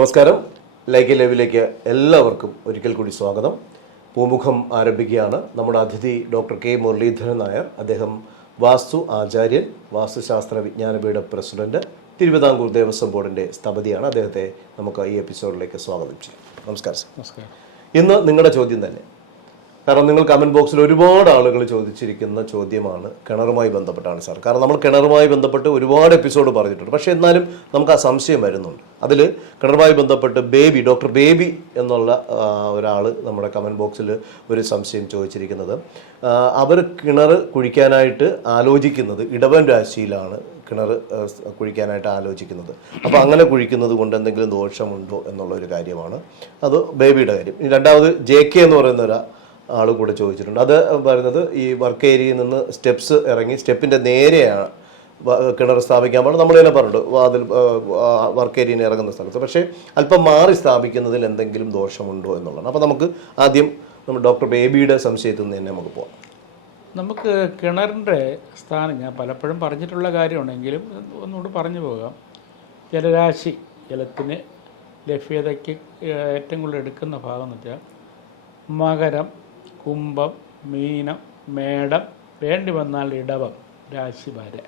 നമസ്കാരം. ലൈക്ക് ലൈവിലേക്ക് എല്ലാവർക്കും ഒരിക്കൽ കൂടി സ്വാഗതം. പൂമുഖം ആരംഭിക്കുകയാണ്. നമ്മുടെ അതിഥി ഡോക്ടർ കെ മുരളീധരൻ നായർ. അദ്ദേഹം വാസ്തു ആചാര്യൻ, വാസ്തുശാസ്ത്ര വിജ്ഞാനപീഠ പ്രസിഡന്റ്, തിരുവിതാംകൂർ ദേവസ്വം ബോർഡിൻ്റെ സ്ഥപതിയാണ്. അദ്ദേഹത്തെ നമുക്ക് ഈ എപ്പിസോഡിലേക്ക് സ്വാഗതം ചെയ്യാം. നമസ്കാരം സർ. നമസ്കാരം. ഇന്ന് നിങ്ങളുടെ ചോദ്യം തന്നെ, കാരണം നിങ്ങൾ കമൻറ്റ് ബോക്സിൽ ഒരുപാട് ആളുകൾ ചോദിച്ചിരിക്കുന്ന ചോദ്യമാണ് കിണറുമായി ബന്ധപ്പെട്ടാണ് സാർ. കാരണം നമ്മൾ കിണറുമായി ബന്ധപ്പെട്ട് ഒരുപാട് എപ്പിസോഡ് പറഞ്ഞിട്ടുണ്ട്. പക്ഷേ എന്നാലും നമുക്ക് ആ സംശയം വരുന്നുണ്ട്. അതിൽ കിണറുമായി ബന്ധപ്പെട്ട് ഡോക്ടർ ബേബി എന്നുള്ള ഒരാൾ നമ്മുടെ കമൻറ്റ് ബോക്സിൽ ഒരു സംശയം ചോദിച്ചിരിക്കുന്നത്, അവർ കിണർ കുഴിക്കാനായിട്ട് ആലോചിക്കുന്നത് ഇടവൻ രാശിയിലാണ് കിണർ കുഴിക്കാനായിട്ട് ആലോചിക്കുന്നത്. അപ്പോൾ അങ്ങനെ കുഴിക്കുന്നത് കൊണ്ട് എന്തെങ്കിലും ദോഷമുണ്ടോ എന്നുള്ളൊരു കാര്യമാണ്. അത് ബേബിയുടെ കാര്യം. രണ്ടാമത് JK എന്ന് പറയുന്ന ആൾ കൂടെ ചോദിച്ചിട്ടുണ്ട്. അത് പറയുന്നത് ഈ വർക്ക് ഏരിയയിൽ നിന്ന് സ്റ്റെപ്സ് ഇറങ്ങി സ്റ്റെപ്പിൻ്റെ നേരെയാണ് കിണർ സ്ഥാപിക്കാൻ പാടും. നമ്മൾ തന്നെ പറഞ്ഞിട്ടുണ്ട് അതിൽ വർക്ക് ഏരിയയിൽ ഇറങ്ങുന്ന സ്ഥലത്ത്. പക്ഷേ അല്പം മാറി സ്ഥാപിക്കുന്നതിൽ എന്തെങ്കിലും ദോഷമുണ്ടോ എന്നുള്ളതാണ്. അപ്പോൾ നമുക്ക് ആദ്യം നമ്മൾ ഡോക്ടർ ബേബിയുടെ സംശയത്തിൽ നിന്ന് തന്നെ നമുക്ക് പോകാം. നമുക്ക് കിണറിൻ്റെ സ്ഥാനം ഞാൻ പലപ്പോഴും പറഞ്ഞിട്ടുള്ള കാര്യമാണെങ്കിലും ഒന്നുകൂടി പറഞ്ഞു പോകാം. ജലരാശി, ജലത്തിന് ലഭ്യതയ്ക്ക് ഏറ്റവും കൂടുതൽ എടുക്കുന്ന ഭാഗം എന്ന് വെച്ചാൽ മകരം, കുംഭം, മീനം, മേടം, വേണ്ടി വന്നാൽ ഇടവം രാശി വരെ.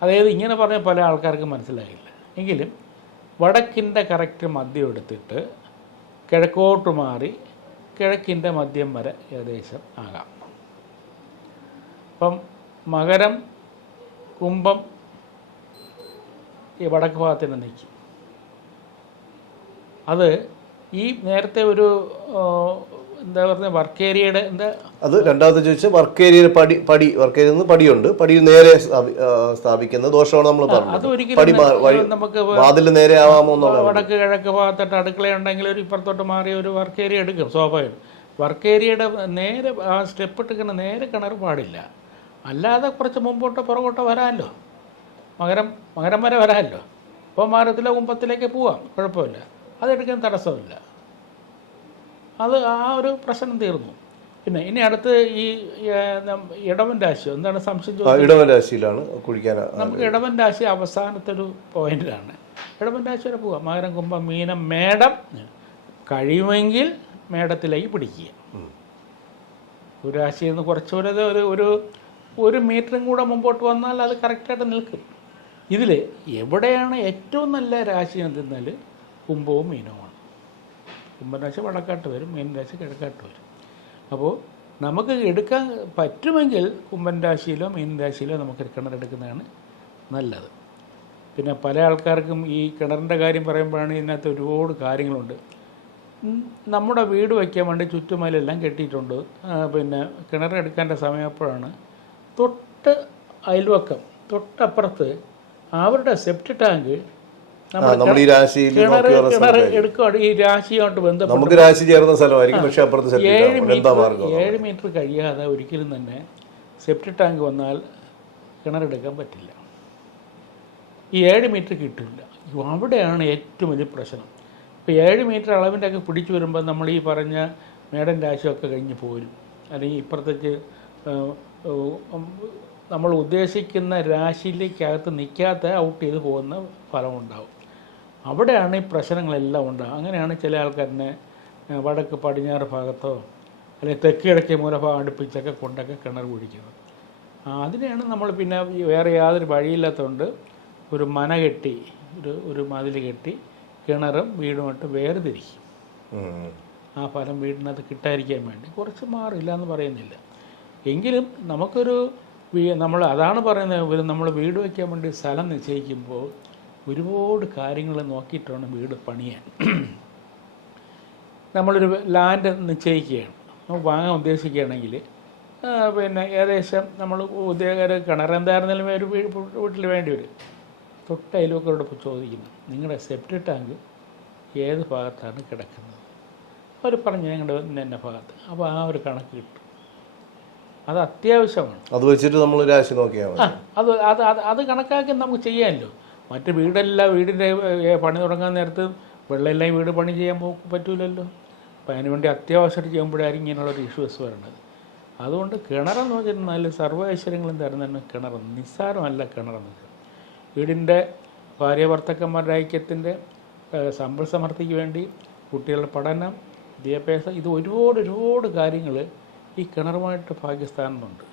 അതായത് ഇങ്ങനെ പറഞ്ഞ പല ആൾക്കാർക്ക് മനസ്സിലായില്ല. എങ്കിലും വടക്കിൻ്റെ കറക്റ്റ് മദ്യം എടുത്തിട്ട് കിഴക്കോട്ട് മാറി കിഴക്കിൻ്റെ മദ്യം വരെ ഏകദേശം ആകാം. അപ്പം മകരം, കുംഭം ഈ വടക്ക് ഭാഗത്തിന് നിൽക്കും. അത് ഈ നേരത്തെ ഒരു എന്താ പറഞ്ഞ വർക്ക് ഏരിയയുടെ എന്താ അത് രണ്ടാമത്തെ ചോദിച്ചാൽ വർക്ക് ഏരിയയിൽ വർക്ക് ഏരിയയിൽ നിന്ന് പടിയുണ്ട്. പടിയിൽ നേരെ സ്ഥാപിക്കുന്ന ദോഷമാണ് നമ്മൾ പറഞ്ഞത്. നമുക്ക് വാതിൽ നേരെ ആവാമോ എന്നുള്ള വടക്ക് കിഴക്ക് ഭാഗത്തോട്ട് അടുക്കളയുണ്ടെങ്കിൽ ഒരു ഇപ്പുറത്തോട്ട് മാറി ഒരു വർക്ക് ഏരിയ എടുക്കും സ്വാഭാവികം. വർക്ക് ഏരിയയുടെ നേരെ ആ സ്റ്റെപ്പ് ഇട്ടിങ്ങനെ നേരെ കിണർ പാടില്ല. അല്ലാതെ കുറച്ച് മുമ്പോട്ടോ പുറകോട്ടോ വരാമല്ലോ, മകരം വരെ വരാമല്ലോ. അപ്പോൾ മകരത്തിലോ കുംഭത്തിലേക്ക് പോവാം, കുഴപ്പമില്ല, അതെടുക്കാൻ തടസ്സമില്ല. അത് ആ ഒരു പ്രശ്നം തീർന്നു. പിന്നെ ഇനി അടുത്ത് ഈ ഇടവൻ രാശി എന്താണ് സംശയം? ഇടവൻ രാശിയിലാണ് കുഴിക്കാൻ. നമുക്ക് ഇടവൻ രാശി അവസാനത്തെ ഒരു പോയിന്റിലാണ്. ഇടവൻ രാശി വരെ പോവാം. മകരം, കുംഭം, മീനം, മേടം, കഴിയുമെങ്കിൽ മേടത്തിലേക്ക് പിടിക്കുക. ഒരു രാശിയിൽ നിന്ന് കുറച്ചുകൂടെ ഒരു മീറ്ററും കൂടെ മുമ്പോട്ട് വന്നാൽ അത് കറക്റ്റായിട്ട് നിൽക്കും. ഇതിൽ എവിടെയാണ് ഏറ്റവും നല്ല രാശി എന്തെന്നാൽ കുംഭവും മീനവുമാണ്. കുംഭരാശി വടക്കാട്ട് വരും, മീൻ രാശി കിഴക്കാട്ട് വരും. അപ്പോൾ നമുക്ക് എടുക്കാൻ പറ്റുമെങ്കിൽ കുംഭൻ രാശിയിലോ മീൻ രാശിയിലോ നമുക്ക് കിണറെടുക്കുന്നതാണ് നല്ലത്. പിന്നെ പല ആൾക്കാർക്കും ഈ കിണറിൻ്റെ കാര്യം പറയുമ്പോഴാണ് ഇതിനകത്ത് ഒരുപാട് കാര്യങ്ങളുണ്ട്. നമ്മുടെ വീട് വയ്ക്കാൻ വേണ്ടി ചുറ്റുമലെല്ലാം കെട്ടിയിട്ടുണ്ട്. പിന്നെ കിണറെടുക്കേണ്ട സമയപ്പോഴാണ് തൊട്ടപ്പുറത്ത് അവരുടെ സെപ്റ്റി ടാങ്ക് നമ്മൾ ഈ രാശിയിൽ എടുക്കുകയാണ്. ഈ രാശിയുമായിട്ട് ബന്ധപ്പെട്ട് 7 മീറ്റർ കഴിയാതെ ഒരിക്കലും തന്നെ സെപ്റ്റി ടാങ്ക് വന്നാൽ കിണറെടുക്കാൻ പറ്റില്ല. ഈ 7 മീറ്റർ കിട്ടില്ല. അവിടെയാണ് ഏറ്റവും വലിയ പ്രശ്നം. ഇപ്പോൾ 7 മീറ്റർ അളവിൻ്റെ ഒക്കെ പിടിച്ചു വരുമ്പോൾ നമ്മൾ ഈ പറഞ്ഞ മേടൻ രാശിയൊക്കെ കഴിഞ്ഞ് പോരും. അല്ലെങ്കിൽ ഇപ്പുറത്തേക്ക് നമ്മൾ ഉദ്ദേശിക്കുന്ന രാശിയിലേക്കകത്ത് നിൽക്കാത്ത ഔട്ട് ചെയ്ത് പോകുന്ന ഫലമുണ്ടാവും. അവിടെയാണ് ഈ പ്രശ്നങ്ങളെല്ലാം ഉണ്ടാകും. അങ്ങനെയാണ് ചില ആൾക്കാരിനെ വടക്ക് പടിഞ്ഞാറ് ഭാഗത്തോ അല്ലെങ്കിൽ തെക്ക് കിഴക്കേ മൂലഭാഗം അടുപ്പിച്ചൊക്കെ കൊണ്ടൊക്കെ കിണർ കുഴിക്കുന്നത്. അതിനെയാണ് നമ്മൾ പിന്നെ വേറെ യാതൊരു വഴിയില്ലാത്തതുകൊണ്ട് ഒരു മന കെട്ടി ഒരു മതിൽ കെട്ടി കിണറും വീടുമായിട്ട് വേർതിരിക്കും. ആ ഫലം വീടിനകത്ത് കിട്ടാതിരിക്കാൻ വേണ്ടി കുറച്ച് മാറില്ല എന്ന് പറയുന്നില്ല. എങ്കിലും നമ്മൾ അതാണ് പറയുന്നത്, നമ്മൾ വീട് വയ്ക്കാൻ വേണ്ടി സ്ഥലം നിശ്ചയിക്കുമ്പോൾ ഒരുപാട് കാര്യങ്ങൾ നോക്കിയിട്ടാണ് വീട് പണിയാൻ. നമ്മളൊരു ലാൻഡ് നിശ്ചയിക്കുകയാണ്, നമ്മൾ വാങ്ങാൻ ഉദ്ദേശിക്കുകയാണെങ്കിൽ പിന്നെ ഏകദേശം നമ്മൾ കിണറെന്തായിരുന്നാലും ഒരു വീട്ടിൽ വേണ്ടി വരും. തൊട്ട് അയൽവക്കരോട് ചോദിക്കുന്നു, നിങ്ങളുടെ സെപ്റ്റി ടാങ്ക് ഏത് ഭാഗത്താണ് കിടക്കുന്നത്? അവർ പറഞ്ഞു ഞങ്ങളുടെ ഇന്ന ഭാഗത്ത്. അപ്പോൾ ആ ഒരു കണക്ക് കിട്ടും. അത് അത്യാവശ്യമാണ്. അത് വെച്ചിട്ട് നമ്മൾ രാശി നോക്കിയാൽ അത് കണക്കാക്കി നമുക്ക് ചെയ്യാമല്ലോ. മറ്റ് വീടിൻ്റെ പണി തുടങ്ങാൻ നേരത്ത് വെള്ളമെല്ലാം വീട് പണി ചെയ്യാൻ പറ്റൂലല്ലോ. അപ്പം അതിനുവേണ്ടി അത്യാവശ്യമായിട്ട് ചെയ്യുമ്പോഴായിരിക്കും ഇങ്ങനെയുള്ളൊരു ഇഷ്യൂസ് വരുന്നത്. അതുകൊണ്ട് കിണറെന്ന് വെച്ചിരുന്നാൽ സർവ്വ ഐശ്വര്യങ്ങളും തരുന്നതാണ് കിണർ. നിസ്സാരമല്ല കിണറെന്ന് വെച്ചാൽ. വീടിൻ്റെ ഭാര്യ ഭർത്താക്കന്മാരുടെ ഐക്യത്തിൻ്റെ സമ്പൽ സമൃദ്ധിക്ക് വേണ്ടി കുട്ടികളുടെ പഠനം, വിദ്യാഭ്യാസം, ഇത് ഒരുപാട് കാര്യങ്ങൾ ഈ കിണറുമായിട്ട് ഭാഗ്യസ്ഥാനുണ്ട്.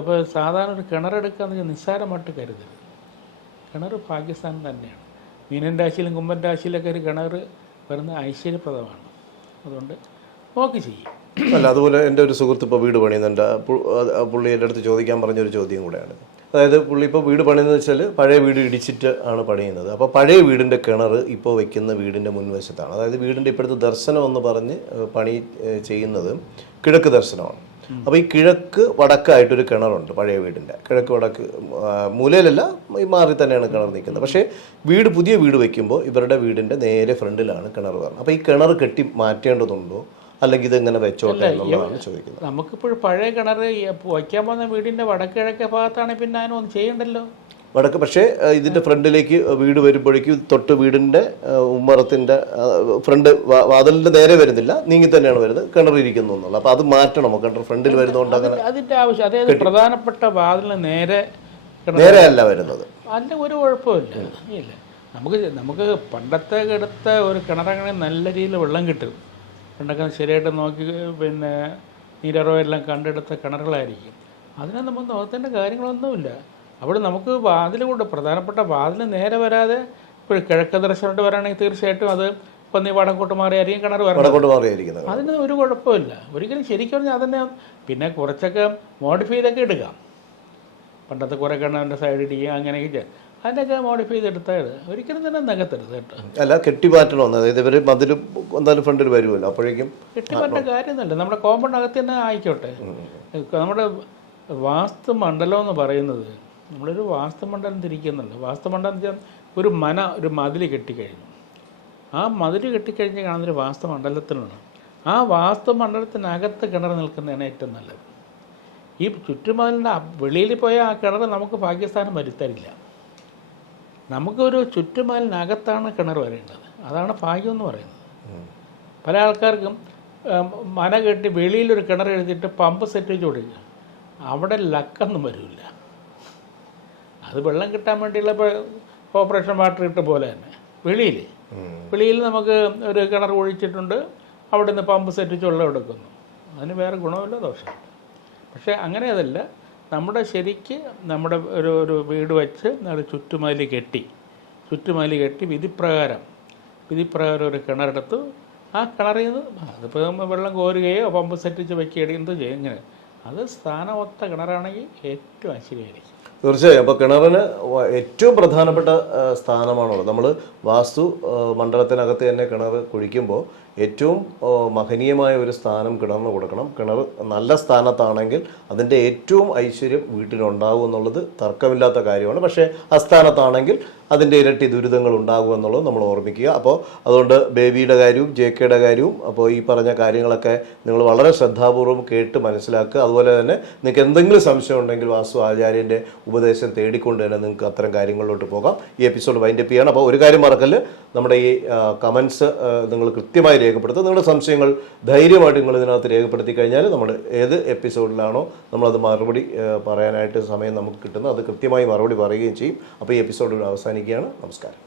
അപ്പോൾ സാധാരണ ഒരു കിണറെടുക്കുക എന്ന് വെച്ചാൽ നിസ്സാരമായിട്ട് കരുതരുത്. കിണർ ഭാഗ്യസ്ഥാനം തന്നെയാണ്. മീനൻ രാശിയിലും കുംഭൻ രാശിയിലൊക്കെ ഒരു കിണർ വരുന്ന ഐശ്വര്യപ്രദമാണ്. അതുകൊണ്ട് നോക്കി ചെയ്യും. അല്ല, അതുപോലെ എൻ്റെ ഒരു സുഹൃത്ത് ഇപ്പോൾ വീട് പണിയുന്നുണ്ട്. പുള്ളി എൻ്റെ അടുത്ത് ചോദിക്കാൻ പറഞ്ഞൊരു ചോദ്യം കൂടെയാണ്. അതായത് പുള്ളി ഇപ്പോൾ വീട് പണിയെന്ന് വെച്ചാൽ പഴയ വീട് ഇടിച്ചിട്ട് ആണ് പണിയുന്നത്. അപ്പോൾ പഴയ വീടിൻ്റെ കിണർ ഇപ്പോൾ വയ്ക്കുന്ന വീടിൻ്റെ മുൻവശത്താണ്. അതായത് വീടിൻ്റെ ഇപ്പോഴത്തെ ദർശനം എന്ന് പറഞ്ഞ് പണി ചെയ്യുന്നത് കിഴക്ക് ദർശനമാണ്. അപ്പോൾ ഈ കിഴക്ക് വടക്കായിട്ടൊരു കിണറുണ്ട് പഴയ വീടിൻ്റെ. കിഴക്ക് വടക്ക് മൂലയിലല്ല, ഈ മാറി തന്നെയാണ് കിണർ നിൽക്കുന്നത്. പക്ഷേ പുതിയ വീട് വയ്ക്കുമ്പോൾ ഇവരുടെ വീടിൻ്റെ നേരെ ഫ്രണ്ടിലാണ് കിണർ വരുന്നത്. അപ്പോൾ ഈ കിണർ കെട്ടി മാറ്റേണ്ടതുണ്ടോ, അല്ലെങ്കിൽ ഇതെങ്ങനെ വെച്ചോട്ടെ എന്നുള്ളതാണ് ചോദിക്കുന്നത്. നമുക്കിപ്പോൾ പഴയ കിണർ വയ്ക്കാൻ പോകുന്ന വീടിൻ്റെ വടക്കിഴക്കേ ഭാഗത്താണെങ്കിൽ പിന്നെ അതിനൊന്നും ചെയ്യണ്ടല്ലോ. വടക്ക് പക്ഷേ ഇതിൻ്റെ ഫ്രണ്ടിലേക്ക് വീട് വരുമ്പോഴേക്കും തൊട്ട് വീടിൻ്റെ ഉമ്മറത്തിൻ്റെ ഫ്രണ്ട് വാതിലിൻ്റെ നേരെ വരുന്നില്ല, നീങ്ങി തന്നെയാണ് വരുന്നത്, കിണറിരിക്കുന്നു എന്നുള്ളത്. അപ്പോൾ അത് മാറ്റണമോ? കിണർ ഫ്രണ്ടിൽ വരുന്നതുകൊണ്ട് അങ്ങനെ അതിൻ്റെ ആവശ്യം, അതായത് പ്രധാനപ്പെട്ട വാതിലിന് നേരെയല്ല വരുന്നത്. അതിൻ്റെ ഒരു കുഴപ്പമില്ല. ഇല്ല, നമുക്ക് പണ്ടത്തെ എടുത്ത ഒരു കിണറങ്ങനെ നല്ല രീതിയിൽ വെള്ളം കിട്ടും. പണ്ടൊക്കെ ശരിയായിട്ട് നോക്കി പിന്നെ നീരറവെല്ലാം കണ്ടെടുത്ത കിണറുകളായിരിക്കും. അതിനെ നമുക്ക് നോക്കേണ്ട കാര്യങ്ങളൊന്നുമില്ല. അവിടെ നമുക്ക് വാതിൽ കൊണ്ട് പ്രധാനപ്പെട്ട വാതിൽ നേരെ വരാതെ ഇപ്പോൾ കിഴക്ക് ദർശനമായിട്ട് വരാണെങ്കിൽ തീർച്ചയായിട്ടും അത് ഇപ്പം നീ വടക്കോട്ട് മാറിയായിരിക്കും കിണർ വരണം. അതിന് ഒരു കുഴപ്പമില്ല ഒരിക്കലും. ശരിക്കും പറഞ്ഞാൽ അതന്നെ പിന്നെ കുറച്ചൊക്കെ മോഡിഫൈ ചെയ്തൊക്കെ എടുക്കാം. പണ്ടത്തെ കുറേ കിണറിൻ്റെ സൈഡ് ഇടിക്കുക അങ്ങനെയൊക്കെ അതിനൊക്കെ മോഡിഫൈ ചെയ്തെടുത്താൽ ഒരിക്കലും തന്നെ നികത്തരുത് കേട്ടോ. അല്ല, കെട്ടിമാറ്റണം. അതായത് ഇവർ മതിൽ എന്തായാലും ഫ്രണ്ടിൽ വരുമല്ലോ, അപ്പോഴേക്കും കെട്ടിമാറ്റ കാര്യമൊന്നുമില്ല. നമ്മുടെ കോമ്പൗണ്ട് അകത്ത് തന്നെ ആയിക്കോട്ടെ. നമ്മുടെ വാസ്തുമണ്ഡലം എന്ന് പറയുന്നത്, നമ്മളൊരു വാസ്തുമണ്ഡലം തിരിക്കുന്നുണ്ട്. വാസ്തുമണ്ഡലം എന്ന് വെച്ചാൽ ഒരു മതിൽ കെട്ടിക്കഴിഞ്ഞു. ആ മതിൽ കെട്ടിക്കഴിഞ്ഞ് കാണുന്നൊരു വാസ്തുമണ്ഡലത്തിലാണ്. ആ വാസ്തുമണ്ഡലത്തിനകത്ത് കിണർ നിൽക്കുന്നതാണ് ഏറ്റവും നല്ലത്. ഈ ചുറ്റുമതിലിൻ്റെ വെളിയിൽ പോയ ആ കിണർ നമുക്ക് ഭാഗ്യസ്ഥാനം വരുത്തരില്ല. നമുക്കൊരു ചുറ്റുമതിലിനകത്താണ് കിണർ വരേണ്ടത്. അതാണ് ഭാഗ്യം എന്ന് പറയുന്നത്. പല ആൾക്കാർക്കും മന കെട്ടി വെളിയിലൊരു കിണർ എഴുതിയിട്ട് പമ്പ് സെറ്റ് വെച്ച് കൊടുക്കുക. അവിടെ ലക്കൊന്നും വരില്ല. അത് വെള്ളം കിട്ടാൻ വേണ്ടിയുള്ള കോർപ്പറേഷൻ വാട്ടർ ഇട്ട പോലെ തന്നെ വെളിയിൽ നമുക്ക് ഒരു കിണർ ഒഴിച്ചിട്ടുണ്ട്. അവിടെ നിന്ന് പമ്പ് സെറ്റ് വെച്ച് വെള്ളം എടുക്കുന്നു. അതിന് വേറെ ഗുണമില്ല, ദോഷം. പക്ഷേ അങ്ങനെ അതല്ല. നമ്മുടെ ശരിക്ക് നമ്മുടെ ഒരു വീട് വെച്ച് ഒരു ചുറ്റുമതിൽ കെട്ടി വിധിപ്രകാരം ഒരു കിണറെടുത്ത് ആ കിണറിൽ നിന്ന് അതിപ്പോൾ വെള്ളം കോരുകയോ പമ്പ് സെറ്റ് വെച്ച് വയ്ക്കുകയോ എന്ത് ചെയ്യും. ഇങ്ങനെ അത് സ്ഥാനമൊത്ത കിണറാണെങ്കിൽ ഏറ്റവും ഐശ്വര്യമായിരിക്കും. തീർച്ചയായും. അപ്പോൾ കിണറിന് ഏറ്റവും പ്രധാനപ്പെട്ട സ്ഥാനമാണുള്ളത്. നമ്മൾ വാസ്തു മണ്ഡലത്തിനകത്ത് തന്നെ കിണർ കുഴിക്കുമ്പോൾ ഏറ്റവും മഹനീയമായ ഒരു സ്ഥാനം കിണറിന് കൊടുക്കണം. കിണർ നല്ല സ്ഥാനത്താണെങ്കിൽ അതിൻ്റെ ഏറ്റവും ഐശ്വര്യം വീട്ടിലുണ്ടാകും എന്നുള്ളത് തർക്കമില്ലാത്ത കാര്യമാണ്. പക്ഷേ അസ്ഥാനത്താണെങ്കിൽ അതിൻ്റെ ഇരട്ടി ദുരിതങ്ങൾ ഉണ്ടാകും എന്നുള്ളത് നമ്മൾ ഓർമ്മിക്കുക. അപ്പോൾ അതുകൊണ്ട് ബേബിയുടെ കാര്യവും ജെകെയുടെ കാര്യവും അപ്പോൾ ഈ പറഞ്ഞ കാര്യങ്ങളൊക്കെ നിങ്ങൾ വളരെ ശ്രദ്ധാപൂർവ്വം കേട്ട് മനസ്സിലാക്കുക. അതുപോലെ തന്നെ നിങ്ങൾക്ക് എന്തെങ്കിലും സംശയം ഉണ്ടെങ്കിൽ വാസ്തു ആചാര്യൻ്റെ ഉപദേശം തേടിക്കൊണ്ട് തന്നെ നിങ്ങൾക്ക് അത്തരം കാര്യങ്ങളിലോട്ട് പോകാം. ഈ എപ്പിസോഡ് വൈൻഡപ്പ് ചെയ്യണം. അപ്പോൾ ഒരു കാര്യം മറക്കല്ല്, നമ്മുടെ ഈ കമൻസ് നിങ്ങൾ കൃത്യമായി രേഖപ്പെടുത്തുക. നിങ്ങളുടെ സംശയങ്ങൾ ധൈര്യമായിട്ട് നിങ്ങൾ ഇതിനകത്ത് രേഖപ്പെടുത്തി കഴിഞ്ഞാൽ നമ്മൾ ഏത് എപ്പിസോഡിലാണോ നമ്മളത് മറുപടി പറയാനായിട്ട് സമയം നമുക്ക് കിട്ടുന്നത് അത് കൃത്യമായി മറുപടി പറയുകയും ചെയ്യും. അപ്പോൾ ഈ എപ്പിസോഡ് അവസാനിക്കുകയാണ്. നമസ്കാരം.